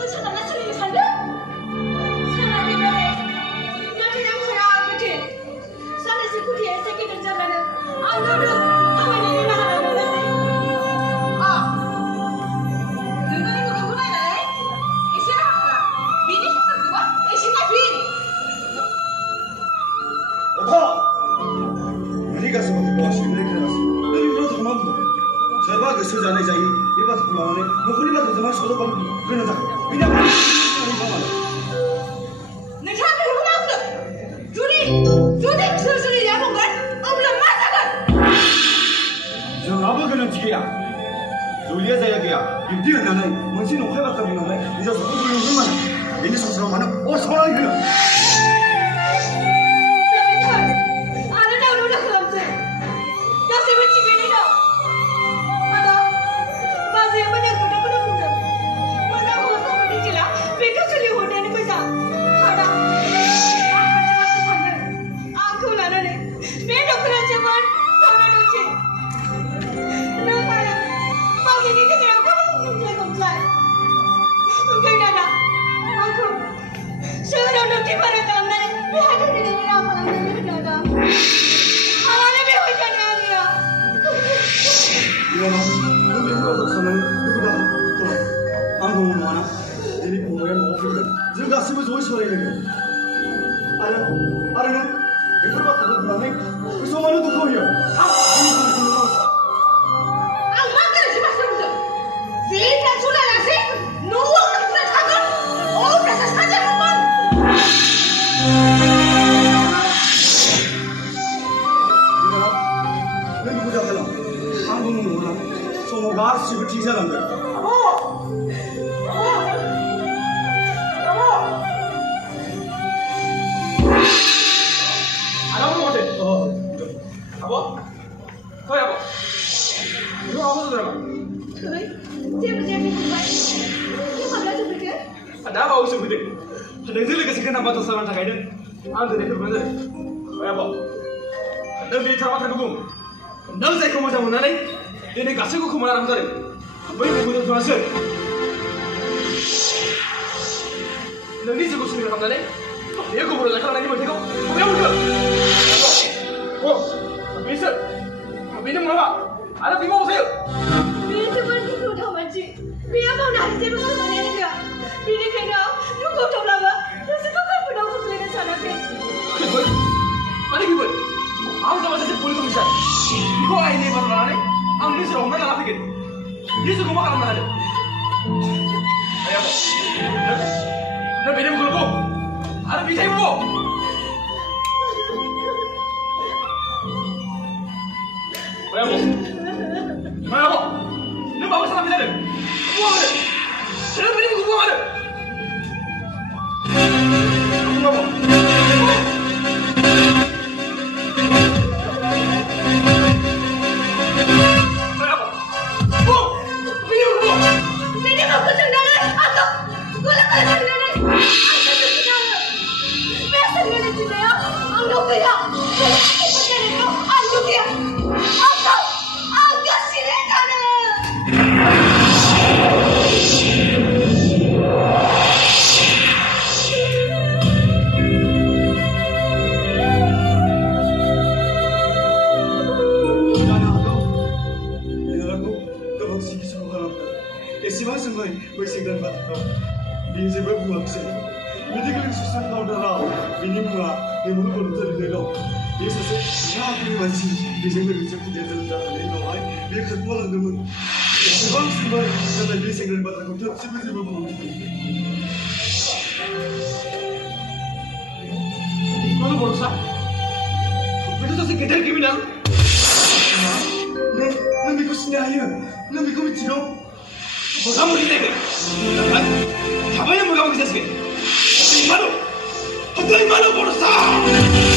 그 사람만 살리게 살려? 사람이 뭐래? 여기는 그라 그치? 산에서 구리에 새끼는 자면은 안 너는 가만히 일을 하라고 그러지. 너는 그거 누구나 이래? 이 사람아, 민이 속삭 누가? 이 신나 빈. 우리가 서부터 보시면 이렇게 나갔어. 이거 더 많고. 저가 그 서자네 자이 이바트 불안하네. 뭐 우리만 더 많이 서도 그런 자. 그냥 내 사람이 혼나거든. 둘이 슬슬이 야본 걸 엄랑 맞아건. 저 아버지는 지게야. 조리에 자야게야. 유디는 나는 문신은 회박가 보면 이제 서부를 얼마나 이제 서서 많은 어서라 이거. Hãy subscribe cho kênh Ghiền Mì Gõ để không bỏ lỡ những video hấp dẫn.